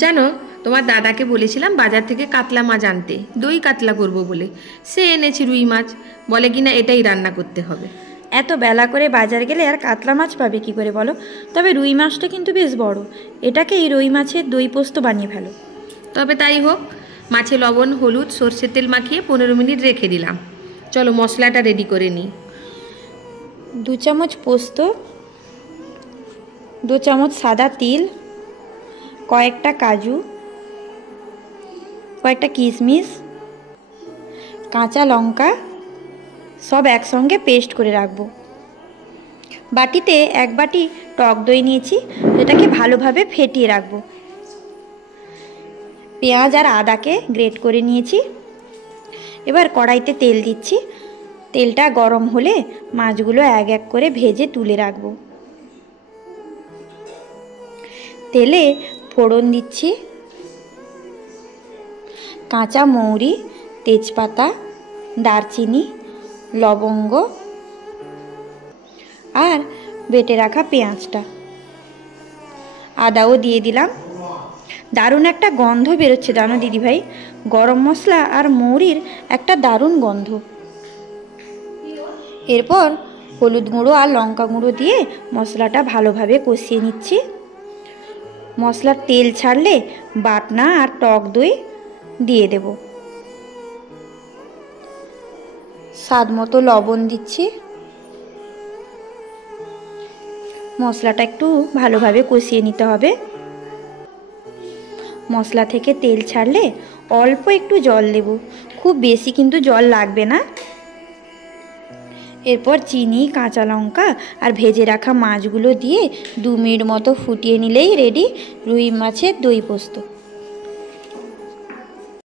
জানো, তোমার দাদাকে বলেছিলাম বাজার থেকে কাতলা মাছ আনতে, দই কাতলা করব বলে। সে এনেছি রুই মাছ, বলে কিনা এটাই রান্না করতে হবে। এত বেলা করে বাজার গেলে আর কাতলা মাছ পাবে কি করে বলো? তবে রুই মাছটা কিন্তু বেশ বড়, এটাকেই রুই মাছের দই পোস্ত বানিয়ে ফেলো। তবে তাই হোক, মাছে লবণ হলুদ সর্ষের তেল মাখিয়ে 15 মিনিট রেখে দিলাম। চলো মশলাটা রেডি করে নিই। 2 চামচ পোস্ত, 2 চামচ সাদা তিল, কয়েকটা কাজু, কয়েকটা কিশমিশ, কাঁচা লঙ্কা সব একসঙ্গে পেস্ট করে রাখবো। বাটিতে 1 বাটি টক দই নিয়েছি, এটাকে ভালোভাবে ফেটিয়ে রাখবো। পেঁয়াজ আর আদাকে গ্রেট করে নিয়েছি। এবার কড়াইতে তেল দিচ্ছি। তেলটা গরম হলে মাছগুলো এক এক করে ভেজে তুলে রাখবো। তেলে ফোড়ন দিচ্ছি কাঁচা মৌরি, তেজপাতা, দারচিনি, লবঙ্গ আর বেটে রাখা পেঁয়াজটা, আদাও দিয়ে দিলাম। দারুণ একটা গন্ধ বেরোচ্ছে জানো দিদিভাই, গরম মশলা আর মৌরির একটা দারুণ গন্ধ। এরপর হলুদ গুঁড়ো আর লঙ্কা গুঁড়ো দিয়ে মশলাটা ভালোভাবে কষিয়ে নিচ্ছি। মশলার তেল ছাড়লে বাটনা আর টক দই দিয়ে দেব। স্বাদ মতো লবণ দিচ্ছি। মশলাটা একটু ভালোভাবে কষিয়ে নিতে হবে। মশলা থেকে তেল ছাড়লে অল্প একটু জল দেব, খুব বেশি কিন্তু জল লাগবে না। এরপর চিনি, কাঁচা লঙ্কা আর ভেজে রাখা মাছগুলো দিয়ে 2 মিনিট মতো ফুটিয়ে নিলেই রেডি রুই মাছের দই পোস্ত।